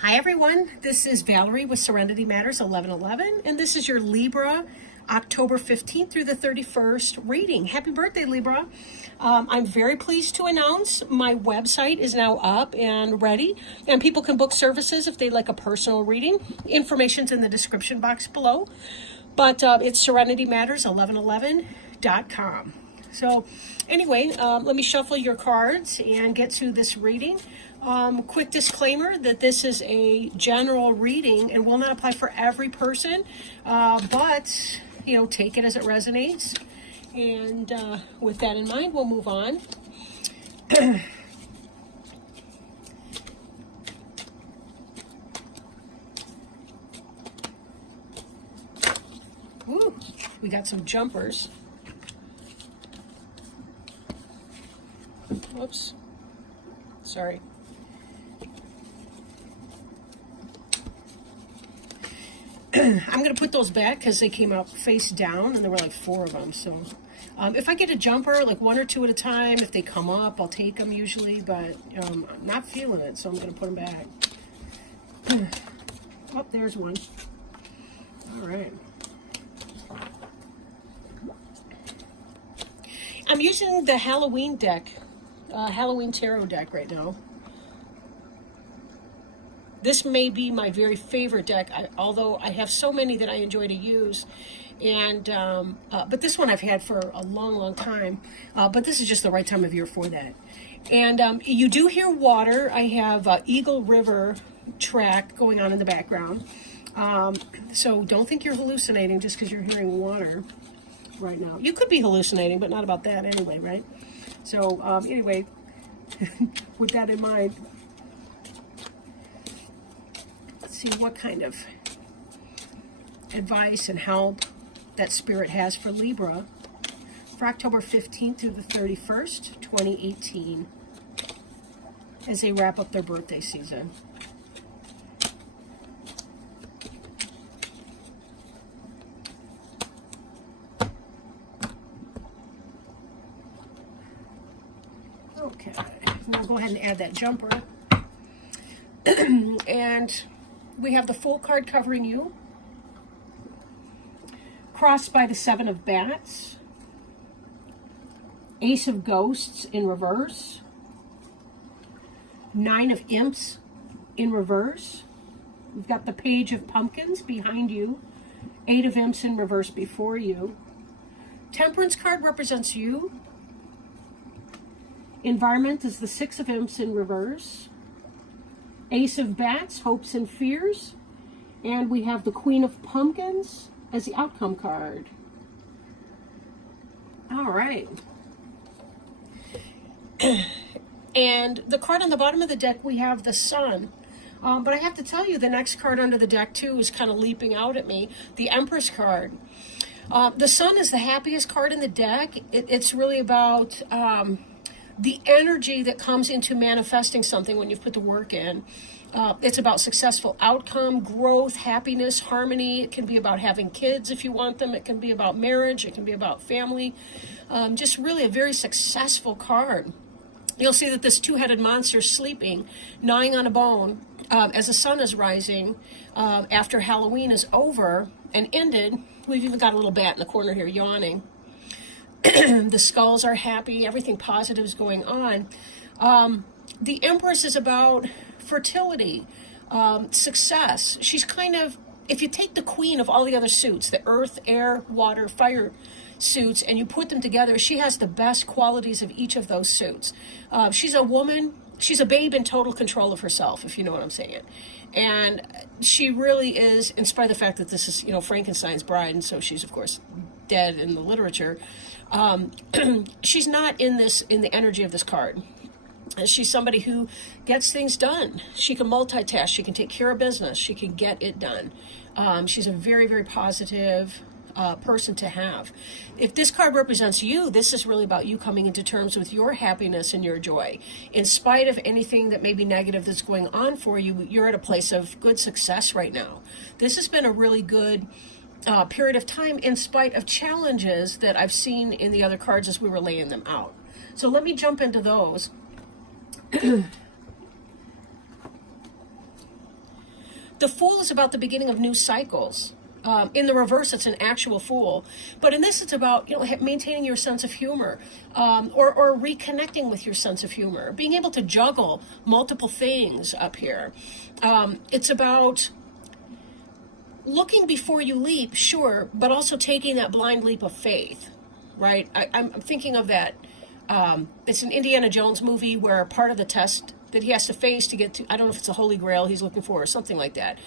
Hi everyone, this is Valerie with Serenity Matters 1111, and this is your Libra October 15th through the 31st reading. Happy birthday, Libra. I'm very pleased to announce my website is now up and ready, and people can book services if they'd like a personal reading. Information's in the description box below, but it's serenitymatters1111.com. So anyway, let me shuffle your cards and get to this reading. Quick disclaimer that this is a general reading and will not apply for every person, but, you know, take it as it resonates. And with that in mind, we'll move on. Ooh, we got some jumpers. Whoops. Sorry. I'm going to put those back because they came out face down and there were like 4 of them. So if I get a jumper, like 1 or 2 at a time, if they come up, I'll take them usually, but I'm not feeling it, so I'm going to put them back. Oh, there's one. All right. I'm using the Halloween deck, Halloween tarot deck right now. This may be my very favorite deck, although I have so many that I enjoy to use. And but this one I've had for a long time. But this is just the right time of year for that. And you do hear water. I have Eagle River track going on in the background. So don't think you're hallucinating just because you're hearing water right now. You could be hallucinating, but not about that anyway, right? So anyway, with that in mind, see what kind of advice and help that Spirit has for Libra for October 15th through the 31st, 2018, as they wrap up their birthday season. Okay, we'll go ahead and add that jumper. And we have the full card covering you, crossed by the 7 of Bats, Ace of Ghosts in reverse, 9 of Imps in reverse. We've got the Page of Pumpkins behind you, 8 of Imps in reverse before you. Temperance card represents you. Environment is the 6 of Imps in reverse. Ace of Bats, Hopes and Fears. And we have the Queen of Pumpkins as the outcome card. All right. And the card on the bottom of the deck, we have the Sun. But I have to tell you, the next card under the deck, too, is kind of leaping out at me. The Empress card. The Sun is the happiest card in the deck. It's really about the energy that comes into manifesting something when you've put the work in. It's about successful outcome, growth, happiness, harmony. It can be about having kids if you want them. It can be about marriage. It can be about family. Just really a very successful card. You'll see that this 2-headed monster is sleeping, gnawing on a bone, as the sun is rising after Halloween is over and ended. We've even got a little bat in the corner here yawning. The skulls are happy. Everything positive is going on. The Empress is about fertility, success. She's kind of, if you take the queen of all the other suits, the earth, air, water, fire suits, and you put them together, she has the best qualities of each of those suits. She's a woman. She's a babe in total control of herself, if you know what I'm saying. And she really is, in spite of the fact that this is, you know, Frankenstein's bride, and so she's, of course, dead in the literature. She's not in the energy of this card. She's somebody who gets things done. She can multitask. She can take care of business. She can get it done. She's a very positive person to have. If this card represents you, this is really about you coming into terms with your happiness and your joy. In spite of anything that may be negative that's going on for you, you're at a place of good success right now. This has been a really good period of time in spite of challenges that I've seen in the other cards as we were laying them out. So let me jump into those. The Fool is about the beginning of new cycles. In the reverse, it's an actual fool. But in this, it's about, maintaining your sense of humor, or reconnecting with your sense of humor, being able to juggle multiple things up here. It's about looking before you leap, sure, but also taking that blind leap of faith, right? I'm thinking of that. It's an Indiana Jones movie where part of the test that he has to face to get to, I don't know if it's a holy grail he's looking for or something like that,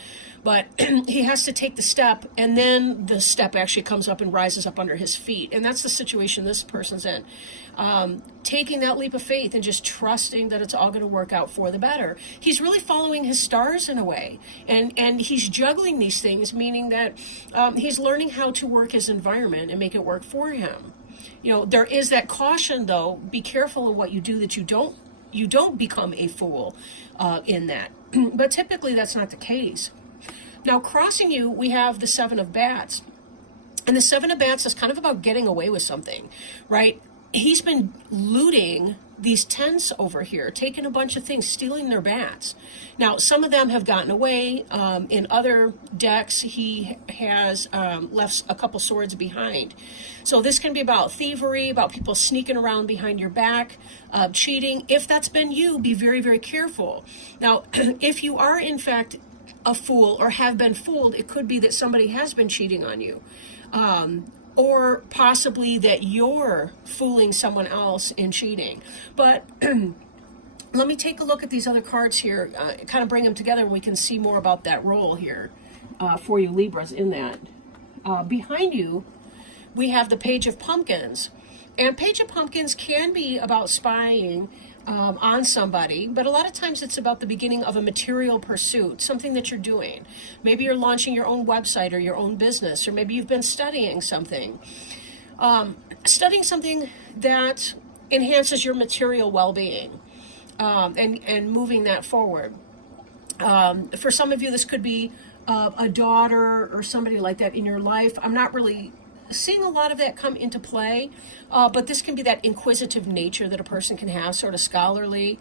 but he has to take the step, and then the step actually comes up and rises up under his feet. And that's the situation this person's in. Taking that leap of faith and just trusting that it's all going to work out for the better. He's really following his stars in a way, and he's juggling these things, meaning that he's learning how to work his environment and make it work for him. There is that caution, though. Be careful in what you do, that you don't become a fool in that. But typically that's not the case. Now, crossing you, we have the Seven of Bats. And the Seven of Bats is kind of about getting away with something, right? He's been looting these tents over here, taking a bunch of things, stealing their bats. Now, some of them have gotten away. In other decks, he has left a couple swords behind. So this can be about thievery, about people sneaking around behind your back, cheating. If that's been you, be very, very careful. Now, if you are, in fact, a fool or have been fooled, it could be that somebody has been cheating on you. Or possibly that you're fooling someone else in cheating. But let me take a look at these other cards here, kind of bring them together, and we can see more about that role here for you Libras in that. Behind you, we have the Page of Pumpkins. And Page of Pumpkins can be about spying on somebody, but a lot of times it's about the beginning of a material pursuit, something that you're doing. Maybe you're launching your own website or your own business, or maybe you've been studying something. Studying something that enhances your material well-being, and moving that forward. For some of you, this could be a daughter or somebody like that in your life. I'm not really seeing a lot of that come into play, but this can be that inquisitive nature that a person can have, sort of scholarly.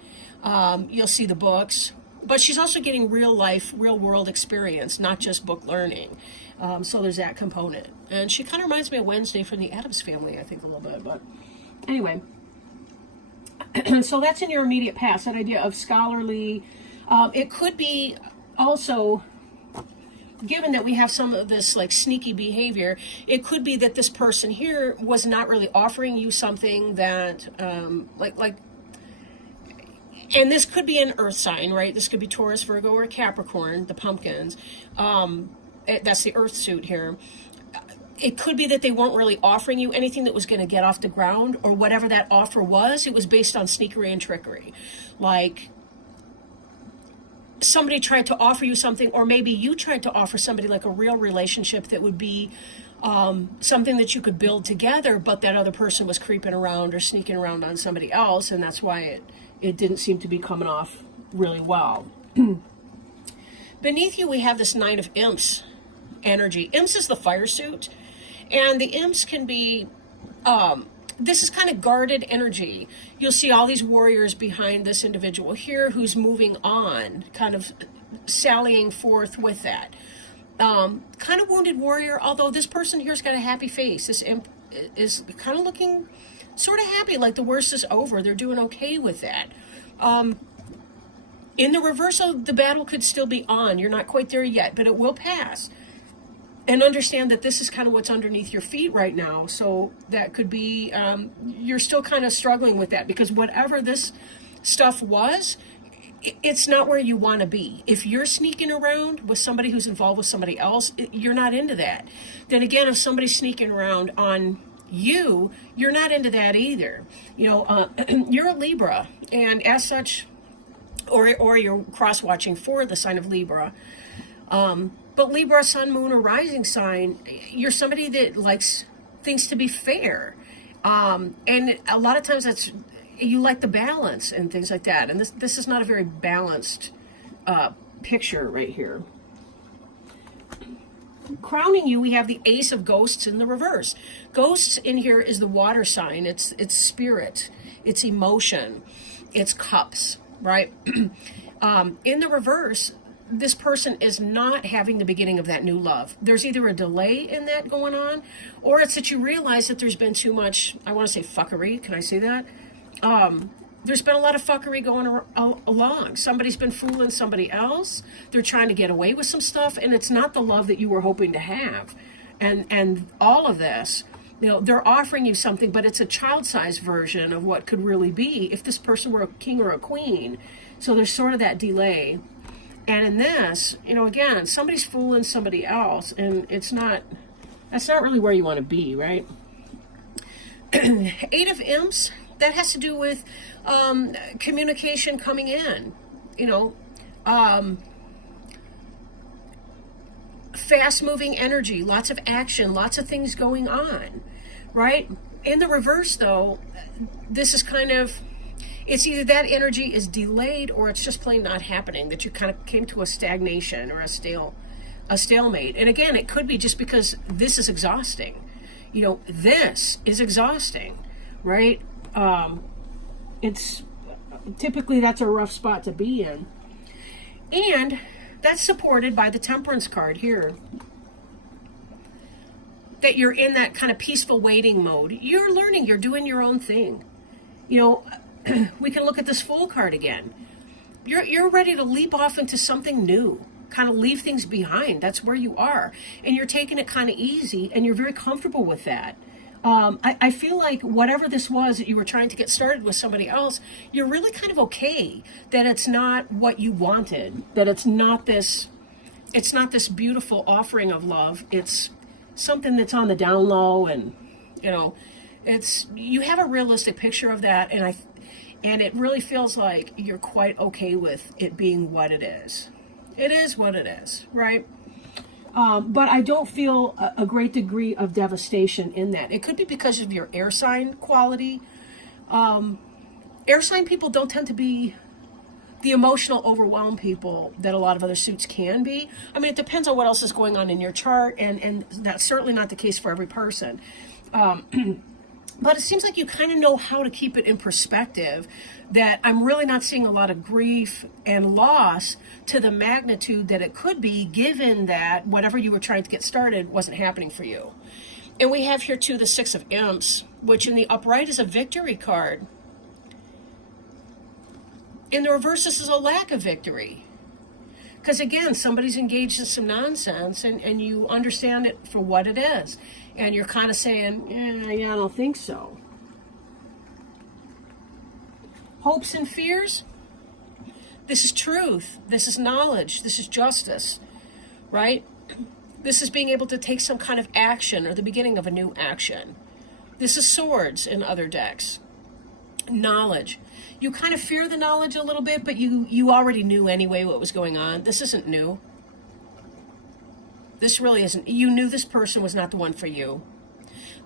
You'll see the books, but she's also getting real life, real world experience, not just book learning. So there's that component. And she kind of reminds me of Wednesday from the Addams Family, I think, a little bit. But anyway, so that's in your immediate past, that idea of scholarly. It could be also, given that we have some of this like sneaky behavior, it could be that this person here was not really offering you something that like and this could be an earth sign, right? This could be Taurus, Virgo, or Capricorn, the pumpkins. That's the earth suit here. It could be that they weren't really offering you anything that was going to get off the ground, or whatever that offer was, it was based on sneakery and trickery. Like, somebody tried to offer you something, or maybe you tried to offer somebody like a real relationship that would be something that you could build together, but that other person was creeping around or sneaking around on somebody else, and that's why it didn't seem to be coming off really well. Beneath you, we have this Nine of Imps energy. Imps is the fire suit, and the imps can be, this is kind of guarded energy. You'll see all these warriors behind this individual here who's moving on, kind of sallying forth with that. Kind of wounded warrior, although this person here's got a happy face. This imp is kind of looking sort of happy, like the worst is over. They're doing okay with that. In the reversal, the battle could still be on. You're not quite there yet, but it will pass. And understand that this is kind of what's underneath your feet right now. So that could be, you're still kind of struggling with that, because whatever this stuff was, it's not where you want to be. If you're sneaking around with somebody who's involved with somebody else, you're not into that. Then again, if somebody's sneaking around on you, you're not into that either. You know, you're a Libra, and as such, or you're cross-watching for the sign of Libra. But Libra, sun, moon, or rising sign, you're somebody that likes things to be fair. And a lot of times that's, you like the balance and things like that. And this is not a very balanced picture right here. Crowning you, we have the Ace of Ghosts in the reverse. Ghosts in here is the water sign. It's spirit, it's emotion, it's cups, right? In the reverse, this person is not having the beginning of that new love. There's either a delay in that going on, or it's that you realize that there's been too much, I want to say fuckery, can I say that? There's been a lot of fuckery going along. Somebody's been fooling somebody else. They're trying to get away with some stuff, and it's not the love that you were hoping to have. And all of this, you know, they're offering you something, but it's a child-sized version of what could really be if this person were a king or a queen. So there's sort of that delay. And in this, you know, again, somebody's fooling somebody else, and that's not really where you want to be, right? Eight of Imps, that has to do with communication coming in, you know, fast-moving energy, lots of action, lots of things going on, right? In the reverse, though, this is kind of, it's either that energy is delayed or it's just plain not happening, that you kind of came to a stagnation or a stalemate. And again, it could be just because this is exhausting. You know, this is exhausting, right? It's typically, that's a rough spot to be in. And that's supported by the Temperance card here. That you're in that kind of peaceful waiting mode. You're learning, you're doing your own thing. You know, we can look at this Fool card again. You're ready to leap off into something new, kind of leave things behind. That's where you are. And you're taking it kind of easy, and you're very comfortable with that. I feel like whatever this was that you were trying to get started with somebody else, you're really kind of okay that it's not what you wanted, that it's not this beautiful offering of love. It's something that's on the down low, and, you know, you have a realistic picture of that, and it really feels like you're quite okay with it being what it is. It is what it is, right? But I don't feel a great degree of devastation in that. It could be because of your air sign quality. Air sign people don't tend to be the emotional, overwhelmed people that a lot of other suits can be. I mean, it depends on what else is going on in your chart, and that's certainly not the case for every person. But it seems like you kind of know how to keep it in perspective, that I'm really not seeing a lot of grief and loss to the magnitude that it could be, given that whatever you were trying to get started wasn't happening for you. And we have here too the Six of Imps, which in the upright is a victory card. In the reverse, this is a lack of victory. Because again, somebody's engaged in some nonsense, and you understand it for what it is. And you're kind of saying, yeah, I don't think so. Hopes and fears. This is truth. This is knowledge. This is justice, right? This is being able to take some kind of action, or the beginning of a new action. This is Swords in other decks. Knowledge. You kind of fear the knowledge a little bit, but you already knew anyway what was going on. This isn't new. This really isn't. You knew this person was not the one for you.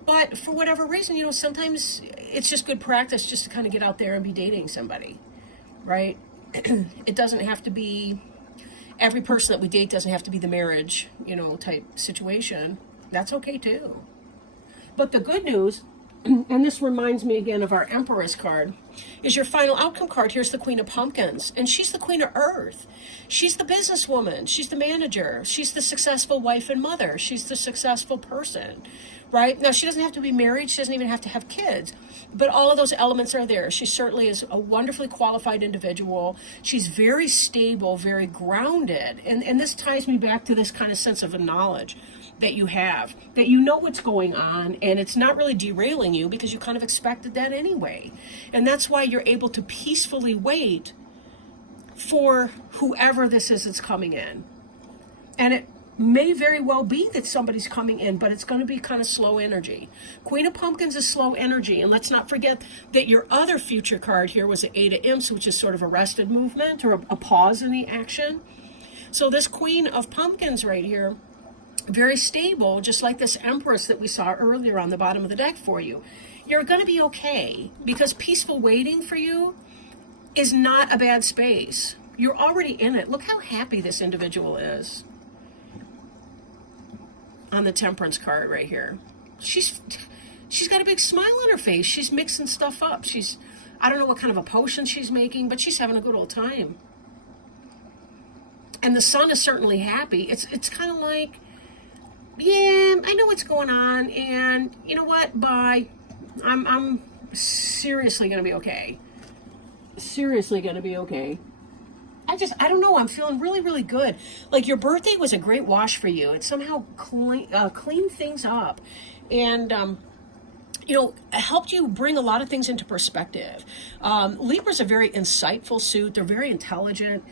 But for whatever reason, you know, sometimes it's just good practice just to kind of get out there and be dating somebody, right? It doesn't have to be, every person that we date doesn't have to be the marriage, you know, type situation. That's okay too. But the good news, and this reminds me again of our Empress card, is your final outcome card. Here's the Queen of Pumpkins, and she's the Queen of Earth. She's the businesswoman. She's the manager. She's the successful wife and mother. She's the successful person, right? Now, she doesn't have to be married. She doesn't even have to have kids, but all of those elements are there. She certainly is a wonderfully qualified individual. She's very stable, very grounded, and this ties me back to this kind of sense of a knowledge that you have, that you know what's going on, and it's not really derailing you because you kind of expected that anyway. And that's why you're able to peacefully wait for whoever this is that's coming in. And it may very well be that somebody's coming in, but it's going to be kind of slow energy. Queen of Pumpkins is slow energy, and let's not forget that your other future card here was the Eight of Imps, which is sort of arrested movement, or a pause in the action. So this Queen of Pumpkins right here, very stable, just like this Empress that we saw earlier on the bottom of the deck for you. You're going to be okay, because peaceful waiting for you is not a bad space. You're already in it. Look how happy this individual is on the Temperance card right here. She's got a big smile on her face. She's mixing stuff up. I don't know what kind of a potion she's making, but she's having a good old time. And the sun is certainly happy. It's kind of like, yeah, I know what's going on, and you know what? Bye. I'm seriously gonna be okay. Seriously gonna be okay. I don't know. I'm feeling really, really good. Like your birthday was a great wash for you. It somehow cleaned things up, and helped you bring a lot of things into perspective. Libra's a very insightful suit. They're very intelligent.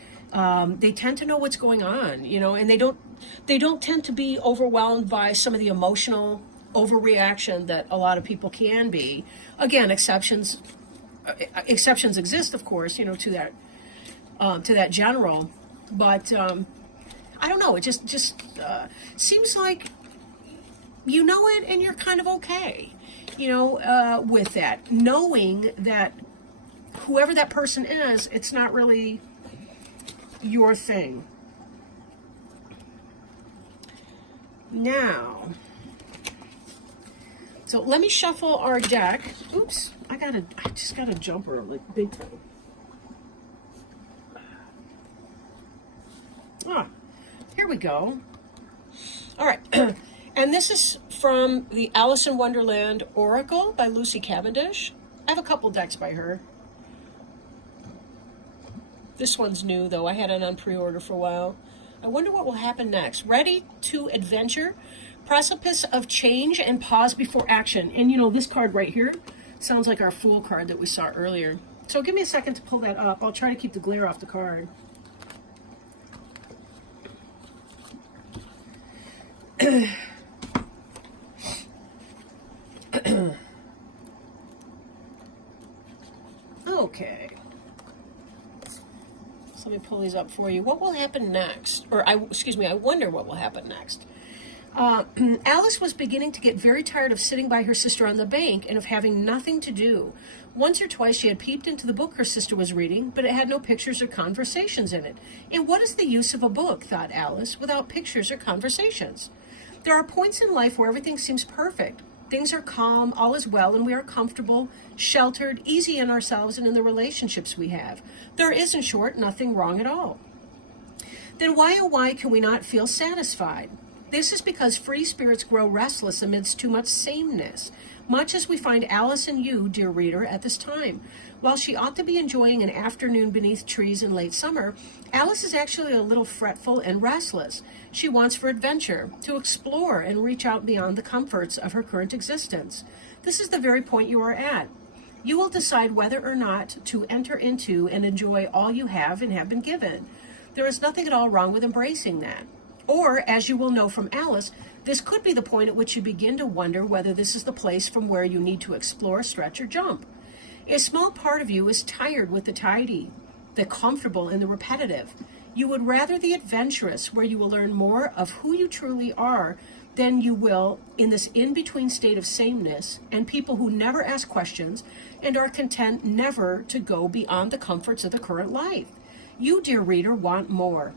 They tend to know what's going on, and they don't tend to be overwhelmed by some of the emotional overreaction that a lot of people can be. Again, exceptions exist, of course, to that general, but I don't know. It just seems like you know it, and you're kind of okay, with that, knowing that whoever that person is, it's not really your thing. Now, so let me shuffle our deck. Oops, I just got a jumper like big time. Here we go. All right. And this is from the Alice in Wonderland Oracle by Lucy Cavendish. I have a couple decks by her. This one's new, though. I had it on pre-order for a while. I wonder what will happen next. Ready to adventure, precipice of change, and pause before action. And this card right here sounds like our Fool card that we saw earlier. So give me a second to pull that up. I'll try to keep the glare off the card. Okay. So let me pull these up for you. What will happen next? I wonder what will happen next. Alice was beginning to get very tired of sitting by her sister on the bank and of having nothing to do. Once or twice she had peeped into the book her sister was reading, but it had no pictures or conversations in it. And what is the use of a book, thought Alice, without pictures or conversations? There are points in life where everything seems perfect. Things are calm, all is well, and we are comfortable, sheltered, easy in ourselves and in the relationships we have. There is, in short, nothing wrong at all. Then why, oh why, can we not feel satisfied? This is because free spirits grow restless amidst too much sameness, much as we find Alice and you, dear reader, at this time. While she ought to be enjoying an afternoon beneath trees in late summer, Alice is actually a little fretful and restless. She wants for adventure, to explore and reach out beyond the comforts of her current existence. This is the very point you are at. You will decide whether or not to enter into and enjoy all you have and have been given. There is nothing at all wrong with embracing that. Or, as you will know from Alice, this could be the point at which you begin to wonder whether this is the place from where you need to explore, stretch, or jump. A small part of you is tired with the tidy, the comfortable, and the repetitive. You would rather the adventurous, where you will learn more of who you truly are than you will in this in-between state of sameness, and people who never ask questions and are content never to go beyond the comforts of the current life. You, dear reader, want more.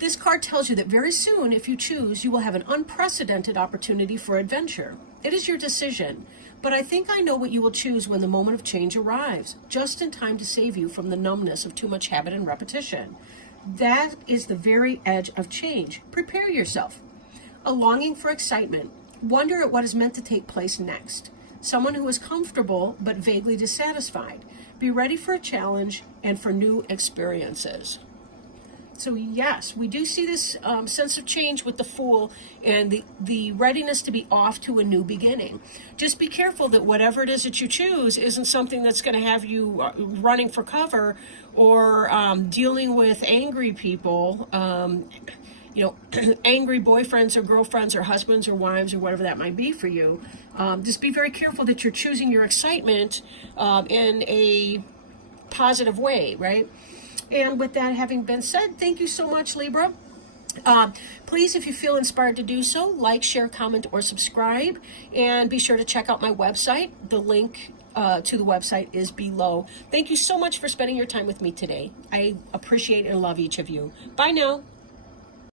This card tells you that very soon, if you choose, you will have an unprecedented opportunity for adventure. It is your decision, but I think I know what you will choose when the moment of change arrives, just in time to save you from the numbness of too much habit and repetition. That is the very edge of change. Prepare yourself. A longing for excitement. Wonder at what is meant to take place next. Someone who is comfortable but vaguely dissatisfied. Be ready for a challenge and for new experiences. So yes, we do see this sense of change with the Fool and the readiness to be off to a new beginning. Just be careful that whatever it is that you choose isn't something that's going to have you running for cover or dealing with angry people, angry boyfriends or girlfriends or husbands or wives or whatever that might be for you. Just be very careful that you're choosing your excitement in a positive way, right? And with that having been said, thank you so much, Libra. Please, if you feel inspired to do so, like, share, comment, or subscribe. And be sure to check out my website. The link to the website is below. Thank you so much for spending your time with me today. I appreciate and love each of you. Bye now.